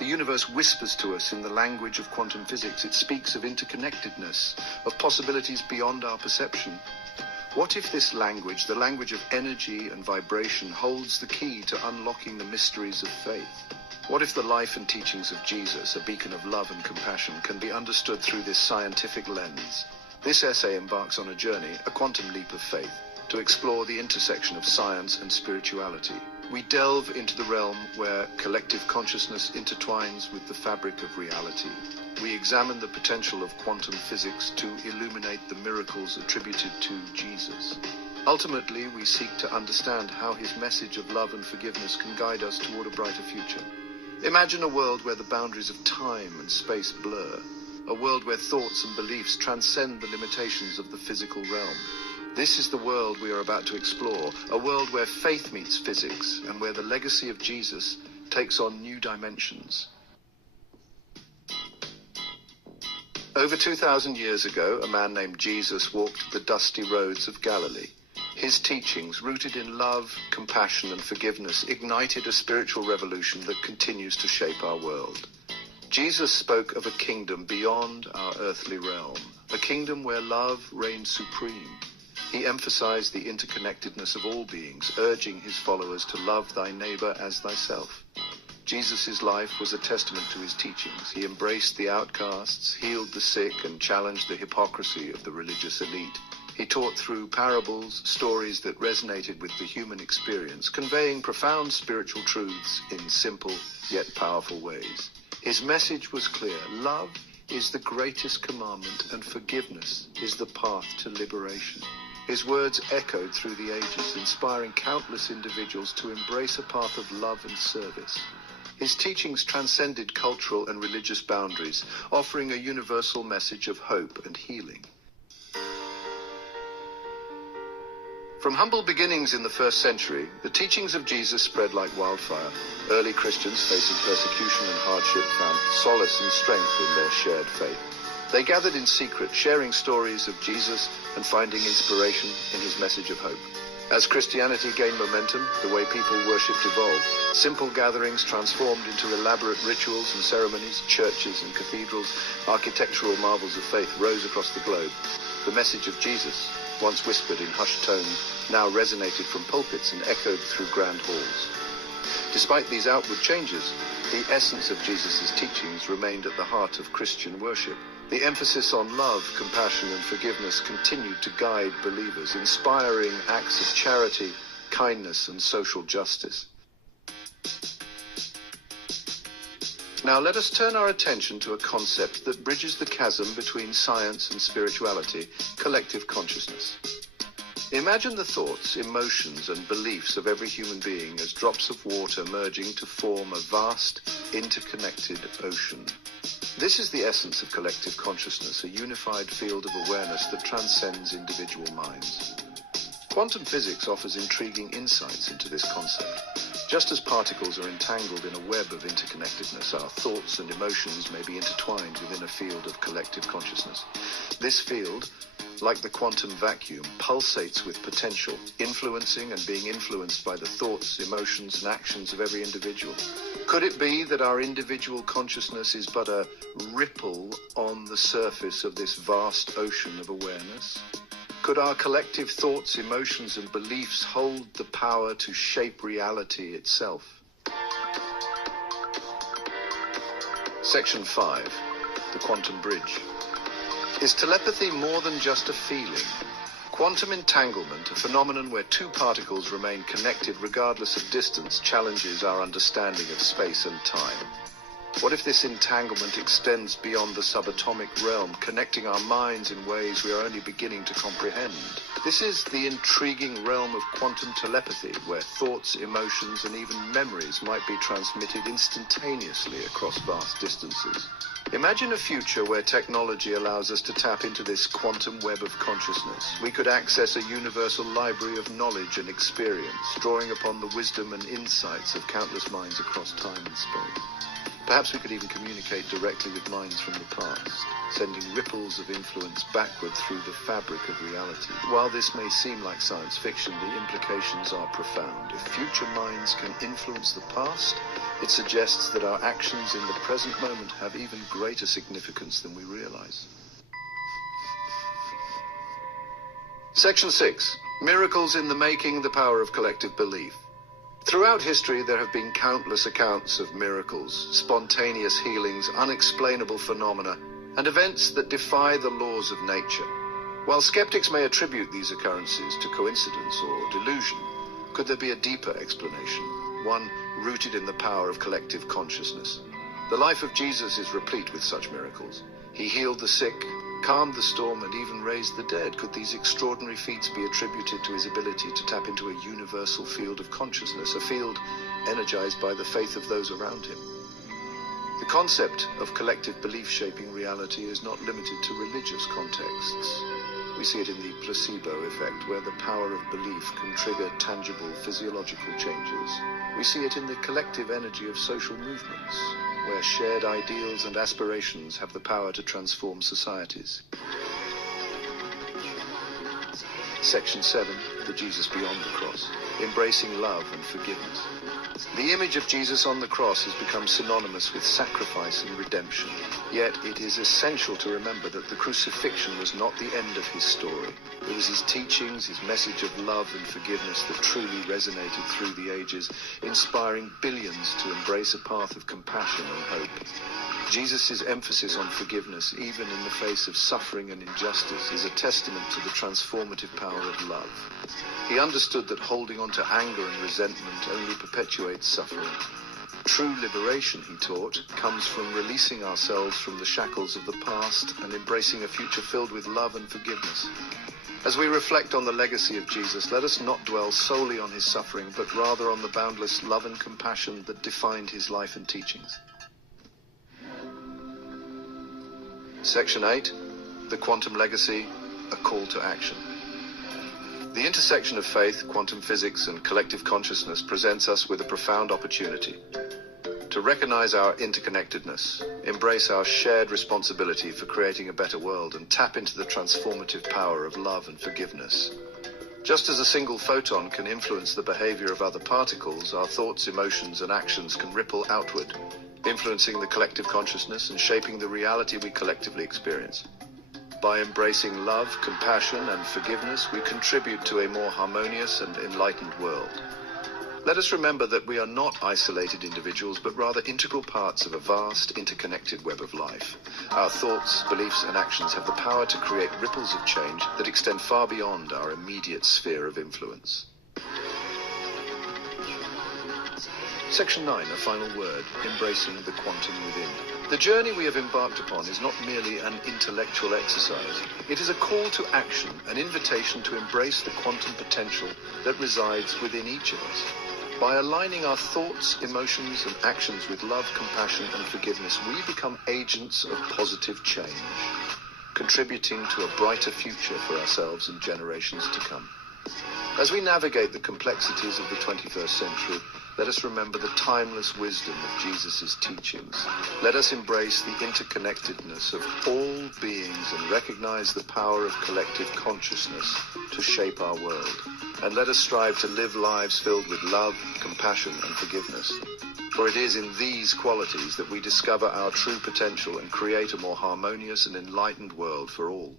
The universe whispers to us in the language of quantum physics. It speaks of interconnectedness, of possibilities beyond our perception. What if this language, the language of energy and vibration, holds the key to unlocking the mysteries of faith? What if the life and teachings of Jesus, a beacon of love and compassion, can be understood through this scientific lens? This essay embarks on a journey, a quantum leap of faith, to explore the intersection of science and spirituality. We delve into the realm where collective consciousness intertwines with the fabric of reality. We examine the potential of quantum physics to illuminate the miracles attributed to Jesus. Ultimately, we seek to understand how his message of love and forgiveness can guide us toward a brighter future. Imagine a world where the boundaries of time and space blur, a world where thoughts and beliefs transcend the limitations of the physical realm. This is the world we are about to explore, a world where faith meets physics and where the legacy of Jesus takes on new dimensions. Over 2,000 years ago, a man named Jesus walked the dusty roads of Galilee. His teachings, rooted in love, compassion, and forgiveness, ignited a spiritual revolution that continues to shape our world. Jesus spoke of a kingdom beyond our earthly realm, a kingdom where love reigns supreme. He emphasized the interconnectedness of all beings, urging his followers to love thy neighbor as thyself. Jesus' life was a testament to his teachings. He embraced the outcasts, healed the sick, and challenged the hypocrisy of the religious elite. He taught through parables, stories that resonated with the human experience, conveying profound spiritual truths in simple yet powerful ways. His message was clear. Love is the greatest commandment, and forgiveness is the path to liberation. His words echoed through the ages, inspiring countless individuals to embrace a path of love and service. His teachings transcended cultural and religious boundaries, offering a universal message of hope and healing. From humble beginnings in the 1st century, the teachings of Jesus spread like wildfire. Early Christians facing persecution and hardship found solace and strength in their shared faith. They gathered in secret, sharing stories of Jesus and finding inspiration in his message of hope. As Christianity gained momentum, the way people worshipped evolved. Simple gatherings transformed into elaborate rituals and ceremonies. Churches and cathedrals, architectural marvels of faith, rose across the globe. The message of Jesus, once whispered in hushed tones, now resonated from pulpits and echoed through grand halls. Despite these outward changes, the essence of Jesus' teachings remained at the heart of Christian worship. The emphasis on love, compassion, and forgiveness continued to guide believers, inspiring acts of charity, kindness, and social justice. Now let us turn our attention to a concept that bridges the chasm between science and spirituality: collective consciousness. Imagine the thoughts, emotions, and beliefs of every human being as drops of water merging to form a vast, interconnected ocean. This is the essence of collective consciousness, a unified field of awareness that transcends individual minds. Quantum physics offers intriguing insights into this concept. Just as particles are entangled in a web of interconnectedness, our thoughts and emotions may be intertwined within a field of collective consciousness. This field, like the quantum vacuum, pulsates with potential, influencing and being influenced by the thoughts, emotions, and actions of every individual. Could it be that our individual consciousness is but a ripple on the surface of this vast ocean of awareness? Could our collective thoughts, emotions, and beliefs hold the power to shape reality itself? Section 5. The Quantum Bridge. Is telepathy more than just a feeling? Quantum entanglement, a phenomenon where two particles remain connected regardless of distance, challenges our understanding of space and time. What if this entanglement extends beyond the subatomic realm, connecting our minds in ways we are only beginning to comprehend? This is the intriguing realm of quantum telepathy, where thoughts, emotions, and even memories might be transmitted instantaneously across vast distances. Imagine a future where technology allows us to tap into this quantum web of consciousness. We could access a universal library of knowledge and experience, drawing upon the wisdom and insights of countless minds across time and space. Perhaps we could even communicate directly with minds from the past, sending ripples of influence backward through the fabric of reality. While this may seem like science fiction, the implications are profound. If future minds can influence the past, It suggests that our actions in the present moment have even greater significance than we realize. Section 6. Miracles in the making, the power of collective belief. Throughout history, there have been countless accounts of miracles, spontaneous healings, unexplainable phenomena, and events that defy the laws of nature. While skeptics may attribute these occurrences to coincidence or delusion, could there be a deeper explanation, one rooted in the power of collective consciousness? The life of Jesus is replete with such miracles. He healed the sick, calmed the storm, and even raised the dead. Could these extraordinary feats be attributed to his ability to tap into a universal field of consciousness, a field energized by the faith of those around him? The concept of collective belief shaping reality is not limited to religious contexts. We see it in the placebo effect, where the power of belief can trigger tangible physiological changes. We see it in the collective energy of social movements, where shared ideals and aspirations have the power to transform societies. Section 7, the Jesus beyond the cross, embracing love and forgiveness. The image of Jesus on the cross has become synonymous with sacrifice and redemption. Yet it is essential to remember that the crucifixion was not the end of his story. It was his teachings, his message of love and forgiveness that truly resonated through the ages, inspiring billions to embrace a path of compassion and hope. Jesus' emphasis on forgiveness, even in the face of suffering and injustice, is a testament to the transformative power of love. He understood that holding on to anger and resentment only perpetuates suffering. True liberation, he taught, comes from releasing ourselves from the shackles of the past and embracing a future filled with love and forgiveness. As we reflect on the legacy of Jesus, let us not dwell solely on his suffering, but rather on the boundless love and compassion that defined his life and teachings. Section 8, the quantum legacy, a call to action. The intersection of faith, quantum physics, and collective consciousness presents us with a profound opportunity to recognize our interconnectedness, embrace our shared responsibility for creating a better world, and tap into the transformative power of love and forgiveness. Just as a single photon can influence the behavior of other particles, our thoughts, emotions, and actions can ripple outward, influencing the collective consciousness and shaping the reality we collectively experience. By embracing love, compassion, and forgiveness, we contribute to a more harmonious and enlightened world. Let us remember that we are not isolated individuals, but rather integral parts of a vast, interconnected web of life. Our thoughts, beliefs, and actions have the power to create ripples of change that extend far beyond our immediate sphere of influence. Section 9, a final word, embracing the quantum within. The journey we have embarked upon is not merely an intellectual exercise. It is a call to action, an invitation to embrace the quantum potential that resides within each of us. By aligning our thoughts, emotions, and actions with love, compassion, and forgiveness, we become agents of positive change, contributing to a brighter future for ourselves and generations to come. As we navigate the complexities of the 21st century, let us remember the timeless wisdom of Jesus' teachings. Let us embrace the interconnectedness of all beings and recognize the power of collective consciousness to shape our world. And let us strive to live lives filled with love, compassion, and forgiveness. For it is in these qualities that we discover our true potential and create a more harmonious and enlightened world for all.